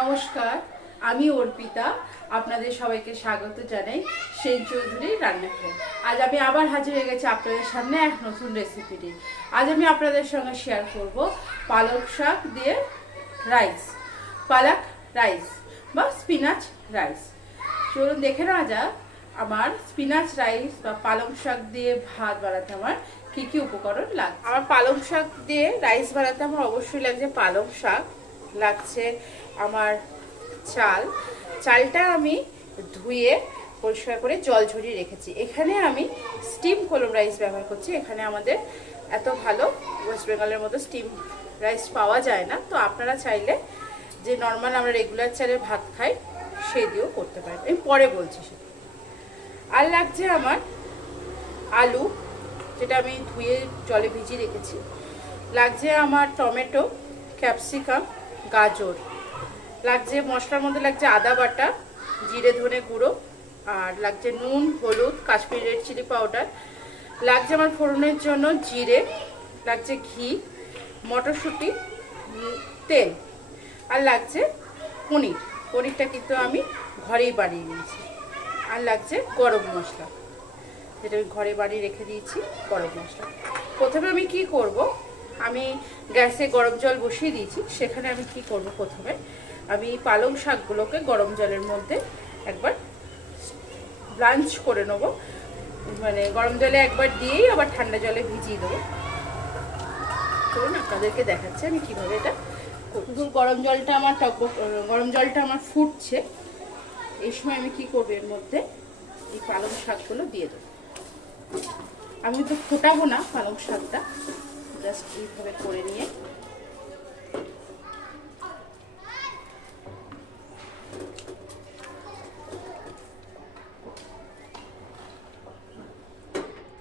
নমস্কার, আমি অর্পিতা। আপনাদের সবাইকে স্বাগত জানাই সেন চৌধুরীর রান্নাঘরে। আজ আমি আবার হাজির হয়ে গেছি আপনাদের সামনে এক নতুন রেসিপি নিয়ে। আজ আমি আপনাদের সঙ্গে শেয়ার করব পালক শাক দিয়ে রাইস, পালক রাইস বা স্পিনাচ রাইস। চলুন দেখে নেওয়া যাক আমার স্পিনাচ রাইস বা পালং শাক দিয়ে ভাত বানাতে আমার কি কি উপকরণ লাগবে। আমার পালং শাক দিয়ে রাইস বানাতে আমার অবশ্যই লাগছে পালং শাক, লাগছে আমার চালটা আমি ধুয়ে পরিষ্কার করে জল ঝরিয়ে রেখেছি। এখানে আমি স্টিম কলম রাইস ব্যবহার করছি। এখানে আমাদের এত ভালো ওয়েস্ট বেঙ্গলের মতো স্টিম রাইস পাওয়া যায় না, তো আপনারা চাইলে যে নর্মাল আমরা রেগুলার চালের ভাত খাই সেই দিয়েও করতে পারেন। আমি পরে বলছি সেটা। আর লাগছে আমার আলু, যেটা আমি ধুয়ে জলে ভিজিয়ে রেখেছি। লাগছে আমার টমেটো, ক্যাপসিকাম, গাজর। লাগছে মশলার মধ্যে লাগছে আদা বাটা, জিরে ধনে গুঁড়ো, আর লাগছে নুন, হলুদ, কাশ্মীরি রেড চিলি পাউডার। লাগছে আমার ফোড়নের জন্য জিরে, লাগছে ঘি, মটরশুঁটি, তেল, আর লাগছে পনিরটা কিন্তু আমি ঘরেই বানিয়ে নিয়েছি। আর লাগছে গরম মশলা, যেটা আমি ঘরে বানিয়ে রেখে দিয়েছি গরম মশলা। প্রথমে আমি কি করব, আমি গ্যাসে গরম জল বসিয়ে দিয়েছি। সেখানে আমি কি করব, প্রথমে আমি পালং শাকগুলোকে গরম জলের মধ্যে একবার ব্লাঞ্চ করে নেবো। মানে গরম জলে একবার দিয়েই আবার ঠান্ডা জলে ভিজিয়ে দেবো। চলুন আপনাদেরকে দেখাচ্ছি আমি কীভাবে এটা করব। গরম জলটা আমার ফুটছে। এই সময় আমি কি করবো, এর মধ্যে এই পালং শাকগুলো দিয়ে দেবো। আমি তো ফোটাবো না পালং শাকটা, জাস্ট এইভাবে করে নিয়ে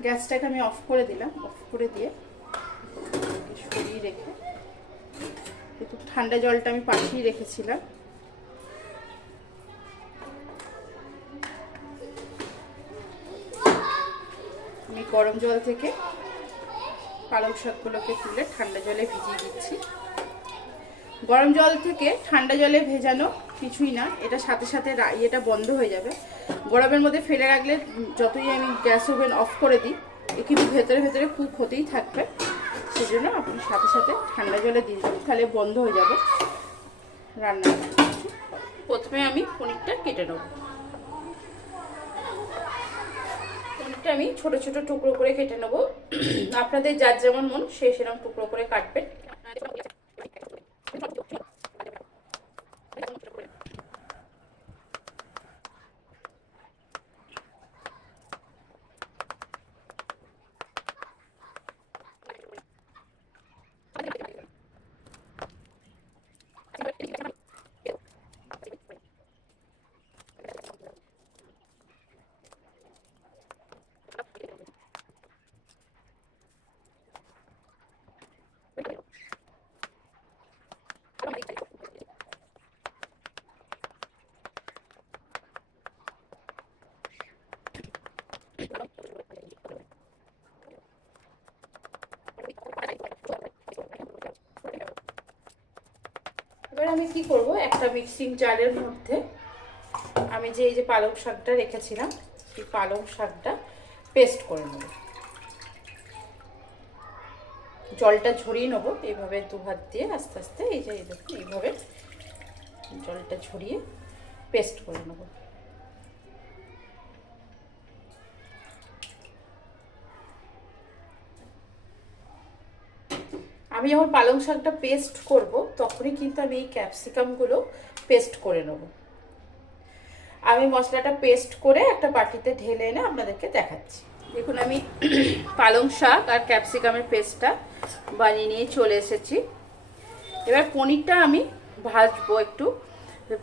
গ্যাসটাকে আমি অফ করে দিলাম। অফ করে দিয়ে সরিয়ে রেখে, একটু ঠান্ডা জলটা আমি পাঠিয়ে রেখেছিলাম। আমি গরম জল থেকে পালং শাকগুলোকে তুলে ঠান্ডা জলে ভিজিয়ে দিচ্ছি। গরম জল থেকে ঠান্ডা জলে ভেজানো কিছুই না, এটা সাথে সাথে এটা বন্ধ হয়ে যাবে। গরমের মধ্যে ফেলে রাখলে যতই আমি গ্যাস ওভেন অফ করে দিই, এ কিন্তু ভেতরে ভেতরে কুক হতেই থাকবে। সেজন্য আপনি সাথে সাথে ঠান্ডা জলে দিয়ে দেবেন, তাহলে বন্ধ হয়ে যাবে রান্না। প্রথমে আমি পনিরটা কেটে নেব। পনিরটা আমি ছোট ছোট টুকরো করে কেটে নেব। আপনাদের যার যেমন মন সে সেরকম টুকরো করে কাটবেন। এবার আমি কি করব, একটা মিক্সিং জারের মধ্যে আমি যে এই যে পালং শাকটা রেখেছিলাম, এই পালং শাকটা পেস্ট করে নেব। জলটা ঝরিয়ে নেব এইভাবে দু হাত দিয়ে আস্তে আস্তে। এই যে দেখুন, এইভাবে জলটা ঝরিয়ে পেস্ট করে নেব। আমি যখন পালং শাকটা পেস্ট করব, তখনই কিন্তু আমি এই ক্যাপসিকামগুলো পেস্ট করে নেব। আমি মশলাটা পেস্ট করে একটা বাটিতে ঢেলে এনে আপনাদেরকে দেখাচ্ছি। দেখুন, আমি পালং শাক আর ক্যাপসিকামের পেস্টটা বানিয়ে নিয়ে চলে এসেছি। এবার পনিরটা আমি ভাজবো একটু।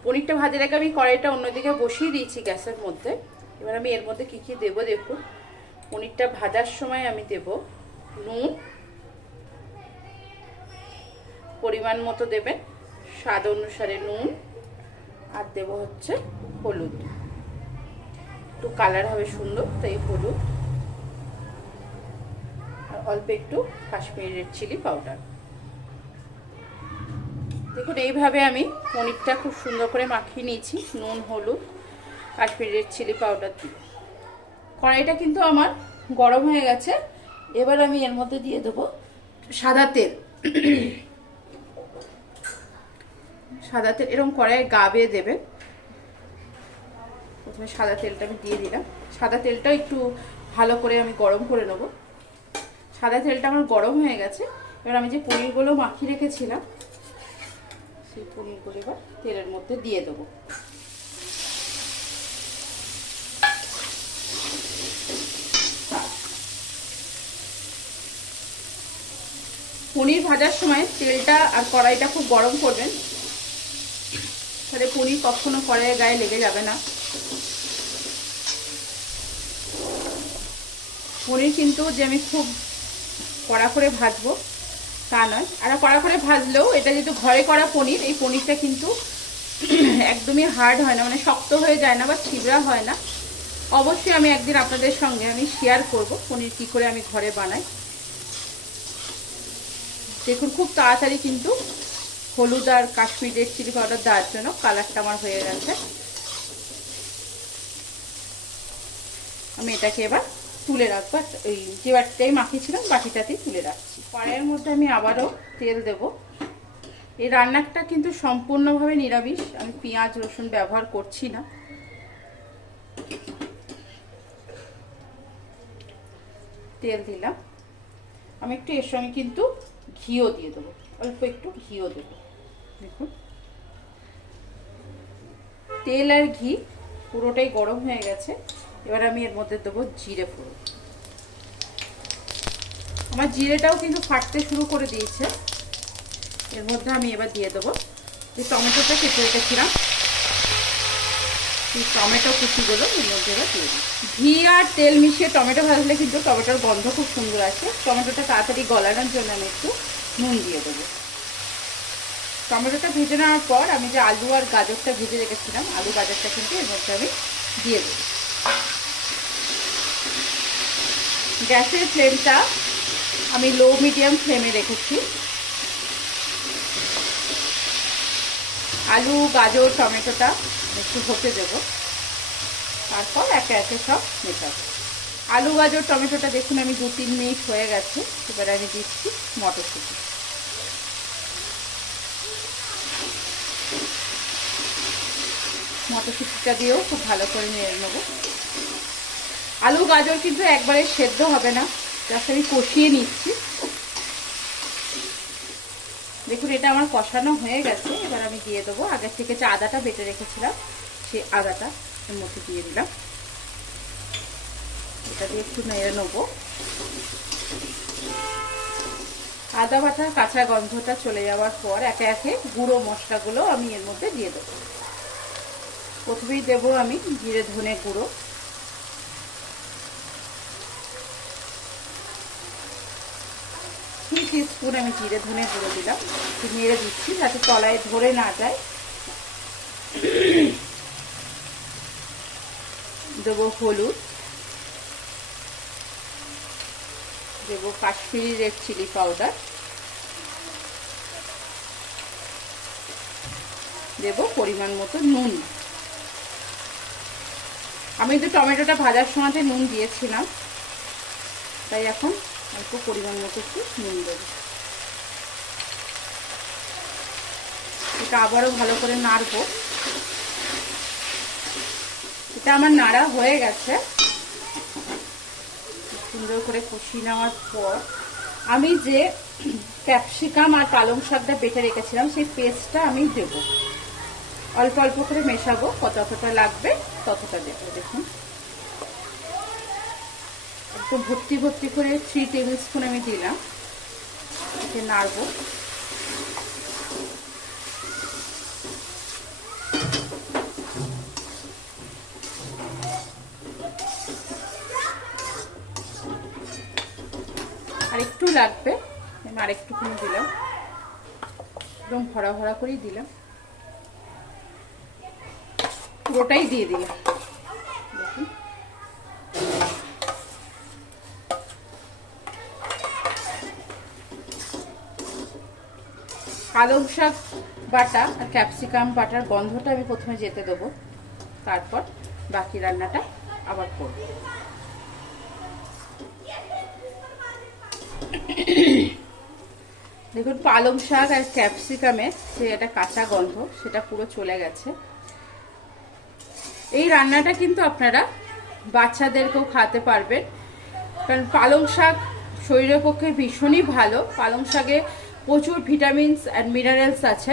পনিরটা ভাজার আগে আমি কড়াইটা অন্যদিকে বসিয়ে দিয়েছি গ্যাসের মধ্যে। এবার আমি এর মধ্যে কী কী দেবো দেখুন। পনিরটা ভাজার সময় আমি দেব নুন, পরিমাণ মতো দেবেন, স্বাদ অনুসারে নুন, আর দেব হচ্ছে হলুদ। একটু কালার হবে সুন্দর, তাই হলুদ, আর অল্প একটু কাশ্মীরি রেড চিলি পাউডার। দেখুন এইভাবে আমি পনিরটা খুব সুন্দর করে মাখিয়ে নিয়েছি নুন, হলুদ, কাশ্মীরি রেড চিলি পাউডার দিয়ে। কড়াইটা কিন্তু আমার গরম হয়ে গেছে। এবার আমি এর মধ্যে দিয়ে দেবো সাদা তেল। সাদা তেল এরকম কড়াইয়ে গা বেয়ে দেবে। প্রথমে সাদা তেলটা আমি দিয়ে দিলাম। সাদা তেলটা একটু ভালো করে আমি গরম করে নেব। সাদা তেলটা আমার গরম হয়ে গেছে। এবার আমি যে পনিরগুলো মাখিয়ে রেখেছিলাম সেই পনিরগুলো এবার তেলের মধ্যে দিয়ে দেবো। পনির ভাজার সময় তেলটা আর কড়াইটা খুব গরম করবেন, তাহলে পনির কখনো কড়াইয়ের গায়ে লেগে যাবে না। পনির কিন্তু যে আমি খুব কড়া করে ভাজবো তা নয়। আর কড়া করে ভাজলেও এটা যেহেতু ঘরে করা পনির, এই পনিরটা কিন্তু একদমই হার্ড হয় না, মানে শক্ত হয়ে যায় না বা ছিবড়া হয় না। অবশ্যই আমি একদিন আপনাদের সঙ্গে আমি শেয়ার করব পনির কী করে আমি ঘরে বানাই। দেখুন খুব তাড়াতাড়ি কিন্তু হলুদ আর কাশ্মীরি রেড চিলি পাউডার দেওয়ার জন্য কালারটা আমার হয়ে গেছে। আমি এটাকে এবার তুলে রাখবো। ওই যে বাটিটাই মাখিয়েছিলাম বাটিটাতেই তুলে রাখছি। কড়াইয়ের মধ্যে আমি আবারও তেল দেব। এই রান্নাটা কিন্তু সম্পূর্ণভাবে নিরামিষ, আমি পেঁয়াজ রসুন ব্যবহার করছি না। তেল দিলাম। আমি একটু এর সঙ্গে কিন্তু ঘিও দিয়ে দেবো, অল্প একটু ঘিও দেবো। দেখুন তেল আর ঘি পুরোটাই গরম হয়ে গেছে। এবার আমি এর মধ্যে দেবো জিরে ফোড়ন। আমার জিরেটাও কিন্তু ফাটতে শুরু করে দিয়েছে। এর মধ্যে আমি এবার দিয়ে দেবো যে টমেটোটা কেটে রেখেছিলাম, সেই টমেটো কুচিগুলো এর মধ্যে এবার দিয়ে দিই। ঘি আর তেল মিশিয়ে টমেটো ভাজলে কিন্তু টমেটোর গন্ধ খুব সুন্দর আসে। টমেটোটা তাড়াতাড়ি গলানোর জন্য আমি একটু নুন দিয়ে দেবো। টমেটোটা ভেজে নেওয়ার পর আমি যে আলু আর গাজরটা ভেজে রেখেছিলাম, আলু গাজরটা কিন্তু এর মধ্যে আমি দিয়ে দেবো। গ্যাসের ফ্লেমটা আমি লো মিডিয়াম ফ্লেমে রেখেছি। আলু গাজর টমেটোটা একটু হতে দেব, তারপর একে একে সব মেশাবো। আলু গাজর টমেটোটা দেখুন আমি 2-3 মিনিট হয়ে গেছে। এবার আমি দিচ্ছি মটরশুঁটি। মটরশুঁটিটা দিয়েও খুব ভালো করে নেড়ে নেব। আলু গাজর কিন্তু একবারে সেদ্ধ হবে না, জাস্ট আমি কষিয়ে নিচ্ছি। দেখুন এটা আমার কষানো হয়ে গেছে। এবার আমি দিয়ে দেবো আগের থেকে যে আদাটা বেটে রেখেছিলাম সেই আদাটা এর মধ্যে দিয়ে দিলাম। এটা দিয়ে একটু নেড়ে নেবো। আদা বাটার কাঁচা গন্ধটা চলে যাওয়ার পর একে একে গুঁড়ো মশলাগুলো আমি এর মধ্যে দিয়ে দেবো। প্রথমেই দেবো আমি জিরে ধনে গুঁড়ো, টিস্পুন আমি জিরে ধনে গুঁড়ো দিলাম। একটু নেড়ে দিচ্ছি যাতে তলায় ধরে না যায়। দেবো হলুদ, দেবো কাশ্মীরি রেড চিলি পাউডার, দেবো পরিমাণ মতো নুন। আমি তো টমেটোটা ভাজার সময়তে নুন দিয়েছিলাম, তাই এখন অল্প পরিমাণ মতো একটু নুন দেবো। এটা আবারও ভালো করে নাড়বো। এটা আমার নাড়া হয়ে গেছে। সুন্দর করে কষিয়ে নেওয়ার পর আমি যে ক্যাপসিকাম আর পালং শাকটা বেটে রেখেছিলাম সেই পেস্টটা আমি দেব। অল্প অল্প করে মেশাবো, কতটা লাগবে ততটা দেবো। দেখুন একদম ভর্তি ভর্তি করে 3 টেবিল স্পুন আমি দিলাম। এতে নাড়বো। আর একটু লাগবে, আমি আর একটুখানি দিলাম। একদম ভরা ভরা করেই দিলাম, পুরোটাই দিয়ে দিলাম। দেখুন পালং শাক বাটা আর ক্যাপসিকাম বাটার গন্ধটা আমি প্রথমে যেতে দেবো, তারপর বাকি রান্নাটা আবার করব। দেখুন পালং শাক আর ক্যাপসিকামের যে একটা কাঁচা গন্ধ সেটা পুরো চলে গেছে। এই রান্নাটা কিন্তু আপনারা বাচ্চাদেরকেও খাওয়াতে পারবেন, কারণ পালং শাক শরীরের পক্ষে ভীষণই ভালো। পালং শাকে প্রচুর ভিটামিনস অ্যান্ড মিনারেলস আছে।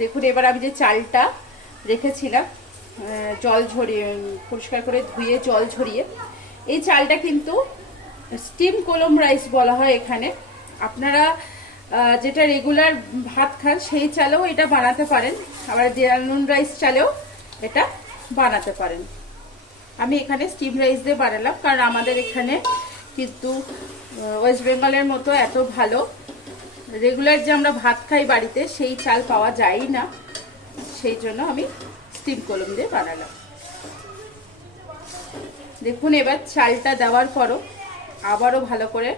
দেখুন এবার আমি যে চালটা রেখেছিলাম জল ঝরিয়ে, পরিষ্কার করে ধুয়ে জল ঝরিয়ে, এই চালটা কিন্তু স্টিম কলম রাইস বলা হয় এখানে। আপনারা যেটা রেগুলার ভাত খান সেই চালেও এটা বানাতে পারেন, আবার দেরানুন রাইস চালেও এটা বানাতে পারেন। আমি এখানে স্টিম রাইস দিয়ে বানালাম, কারণ আমাদের এখানে কিন্তু ওয়েস্ট বেঙ্গলের মতো এত ভালো রেগুলার যে আমরা ভাত খাই বাড়িতে সেই চাল পাওয়া যায় না, সেই জন্য আমি স্টিম কলম দিয়ে বানালাম। দেখুন এবার চালটা দেওয়ার পরও আবারও ভালো করে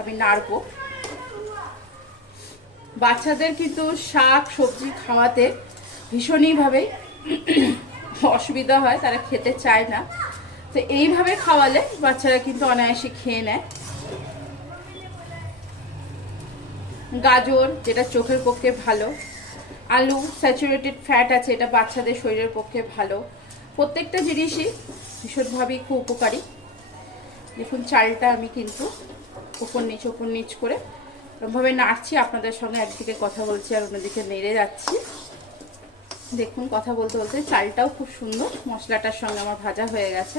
আমি নাড়বো। বাচ্চাদের কিন্তু শাক সবজি খাওয়াতে ভীষণইভাবে অসুবিধা হয়, তারা খেতে চায় না। তো এইভাবে খাওয়ালে বাচ্চারা কিন্তু অনায়াসে খেয়ে নেয়। গাজর যেটা চোখের পক্ষে ভালো, আলু স্যাচুরেটেড ফ্যাট আছে, এটা বাচ্চাদের শরীরের পক্ষে ভালো। প্রত্যেকটা জিনিসই ভীষণভাবেই খুব উপকারী। দেখুন চালটা আমি কিন্তু উপর নিচ করে এরকমভাবে নাড়ছি, আপনাদের সঙ্গে একদিকে কথা বলছি আর অন্যদিকে নেড়ে যাচ্ছি। দেখুন কথা বলতে বলতে চালটাও খুব সুন্দর মশলাটার সঙ্গে আমার ভাজা হয়ে গেছে।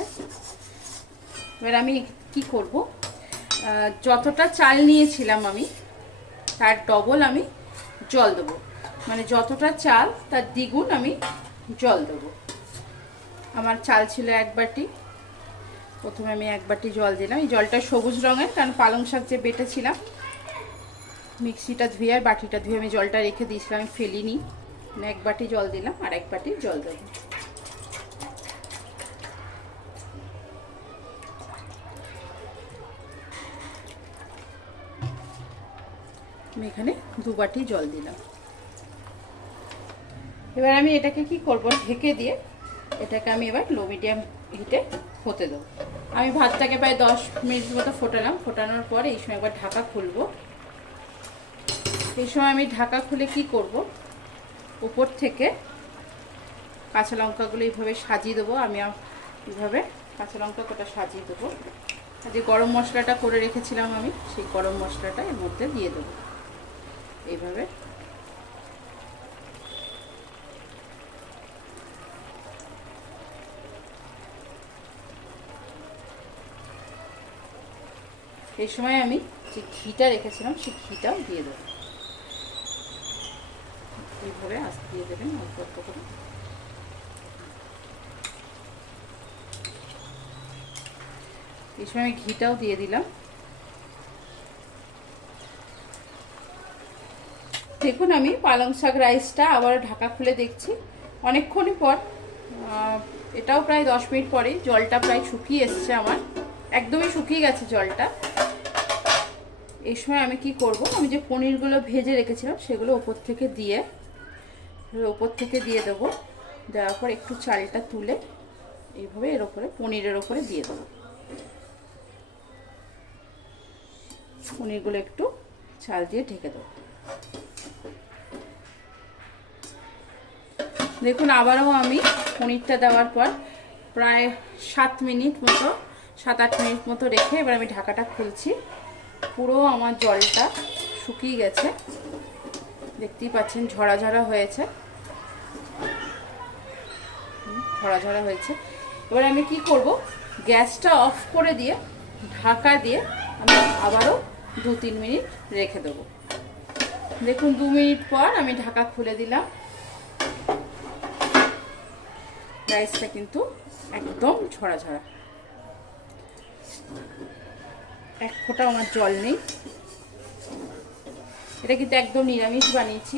এবার আমি কি করব, যতটা চাল নিয়েছিলাম আমি তার ডবল আমি জল দেবো, মানে যতটা চাল তার দ্বিগুণ আমি জল দেবো। আমার চাল ছিল 1 বাটি, প্রথমে আমি 1 বাটি জল দিলাম। এই জলটা সবুজ রঙের, কারণ পালং শাক যে বেটেছিলাম মিক্সিটা ধুয়ে আর বাটিটা ধুয়ে আমি জলটা রেখে দিয়েছিলাম, আমি ফেলিনি। 1 বাটি জল দিলাম আর 1 বাটি জল দেবো। আমি এখানে 2 বাটি জল দিলাম। এবার আমি এটাকে কি করব, ঢেকে দিয়ে এটাকে আমি এবার লো মিডিয়াম হিটে হতে দেবো। আমি ভাতটাকে প্রায় 10 মিনিট মতো ফোটালাম। ফোটানোর পরে এই সময় একবার ঢাকা খুলবো। এই সময় আমি ঢাকা খুলে কি করব, উপর থেকে কাঁচা লঙ্কাগুলো এইভাবে সাজিয়ে দেবো। আমি এইভাবে কাঁচা লঙ্কা কটা সাজিয়ে দেবো। আর যে গরম মশলাটা করে রেখেছিলাম আমি, সেই গরম মশলাটা এর মধ্যে দিয়ে দেবো এইভাবে। এই সময় আমি যে ঘিটা রেখেছিলাম সেই ঘিটাও দিয়ে দেবো। এইভাবে আস্তে দিয়ে দেবেন অল্প অল্প করে। এই সময় আমি ঘিটাও দিয়ে দিলাম। দেখুন আমি পালং শাক রাইসটা আবার ঢাকা খুলে দেখছি অনেকক্ষণ পর, এটাও প্রায় 10 মিনিট পরে জলটা প্রায় শুকিয়ে এসছে, আমার একদমই শুকিয়ে গেছে জলটা। এই সময় আমি কি করব, আমি যে পনিরগুলো ভেজে রেখেছিলাম সেগুলো ওপর থেকে দিয়ে দেবো। দেওয়ার পর একটু চালটা তুলে এইভাবে এর ওপরে পনিরের ওপরে দিয়ে দেবো। পনিরগুলো একটু চাল দিয়ে ঢেকে দেবো। দেখুন আবারও আমি পনিরটা দেওয়ার পর প্রায় 7 মিনিট মতো 7-8 মিনিট মতো রেখে এবার আমি ঢাকাটা খুলছি। পুরো আমার জলটা শুকিয়ে গেছে, দেখতেই পাচ্ছেন ঝরা ঝরা হয়েছে, ঝরা হয়েছে। এবার আমি কি করব, গ্যাসটা অফ করে দিয়ে ঢাকা দিয়ে আমি আবারও 2-3 মিনিট রেখে দেবো। দেখুন 2 মিনিট পর আমি ঢাকা খুলে দিলাম। রাইসটা কিন্তু একদম ঝরা ঝরা, এক ফোঁটা আমার জল নেই। এটা কিন্তু একদম নিরামিষ বানিয়েছি।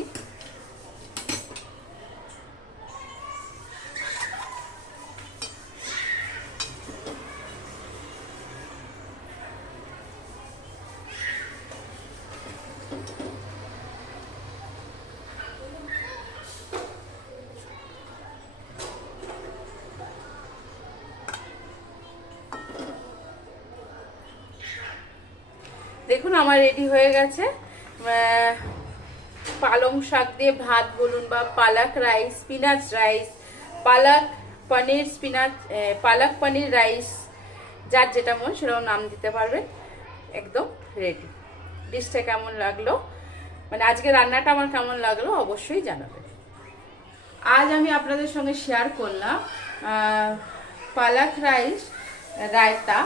দেখুন আমার রেডি হয়ে গেছে পালং শাক দিয়ে ভাত বলুন বা পালক রাইস, স্পিনাচ রাইস, পালক পনির স্পিনাচ, পালক পনির রাইস, যার যেটা মন সেরকম নাম দিতে পারবেন। একদম রেডি। ডিশটা কেমন লাগলো, মানে আজকে রান্নাটা আমার কেমন লাগলো অবশ্যই জানাবেন। আজ আমি আপনাদের সঙ্গে শেয়ার করলাম পালক রাইস রায়তা।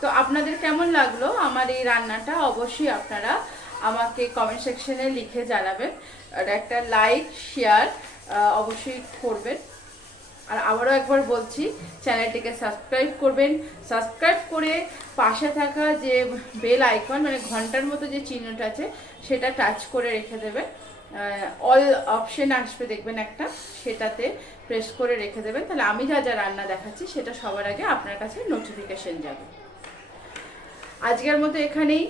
তো আপনাদের কেমন লাগলো আমার এই রান্নাটা অবশ্যই আপনারা আমাকে কমেন্ট সেকশনে লিখে জানাবেন, আর একটা লাইক শেয়ার অবশ্যই করবেন। আর আবারও একবার বলছি, চ্যানেলটিকে সাবস্ক্রাইব করবেন, সাবস্ক্রাইব করে পাশে থাকা যে বেল আইকন মানে ঘন্টার মতো যে চিহ্নটা আছে সেটা টাচ করে রেখে দেবেন। অল অপশন আসবে দেখবেন একটা, সেটাতে প্রেস করে রেখে দেবেন, তাহলে আমি যা যা রান্না দেখাচ্ছি সেটা সবার আগে আপনার কাছে নোটিফিকেশন যাবে। আজকের মতো এখানেই,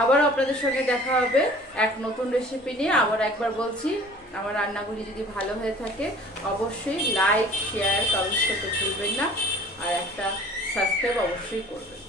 আবারও আপনাদের সঙ্গে দেখা হবে এক নতুন রেসিপি নিয়ে। আবার একবার বলছি, আমার রান্নাগুলি যদি ভালো হয়ে থাকে অবশ্যই লাইক শেয়ার কমেন্টস করতে ভুলবেন না, আর একটা সাবস্ক্রাইব অবশ্যই করবেন।